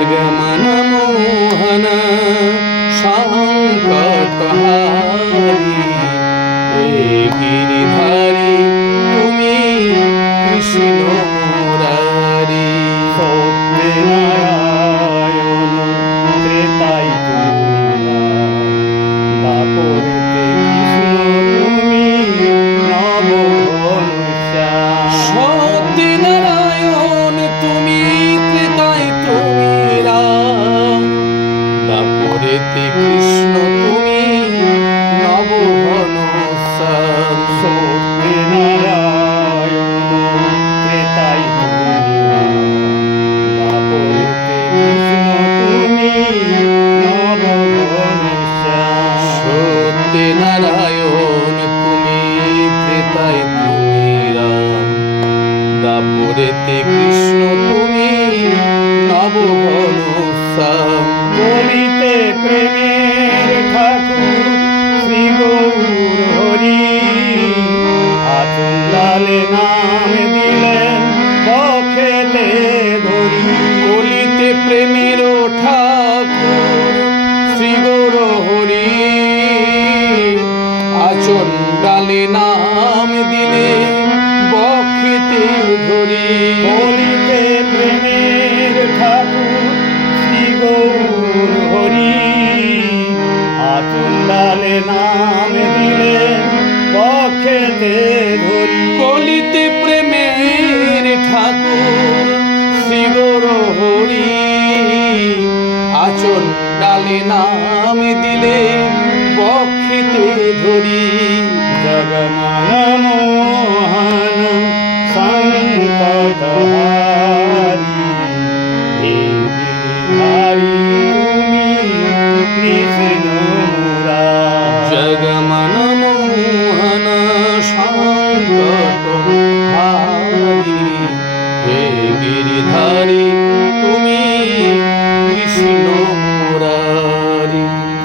जगमन मोहन सङ्कटहारी गिरिधर যেতে কৃষ্ণ, তুমি নবঘন নারায়ণ, তুমি প্রেতায় তুমি রাম দাপুরেতে কৃষ্ণ, তুমি নবঘন সাম কবি প্রেমের ঠাকুর শ্রী গৌর হরি। আচন্দালে নাম দিলেন, বখেতে ধরি। কলিতে প্রেমের ঠাকুর শ্রী গৌর হরি। আচন্ডালে নাম দিলে বক্ষেতে ধরি। বলিতে প্রেমের বখেতে ধরি। কলিতে প্রেমের ঠাকুর শিবর হরি। আচল ডালে নাম দিলে বক্ষেতে ধরি। জগমনমোহন honey.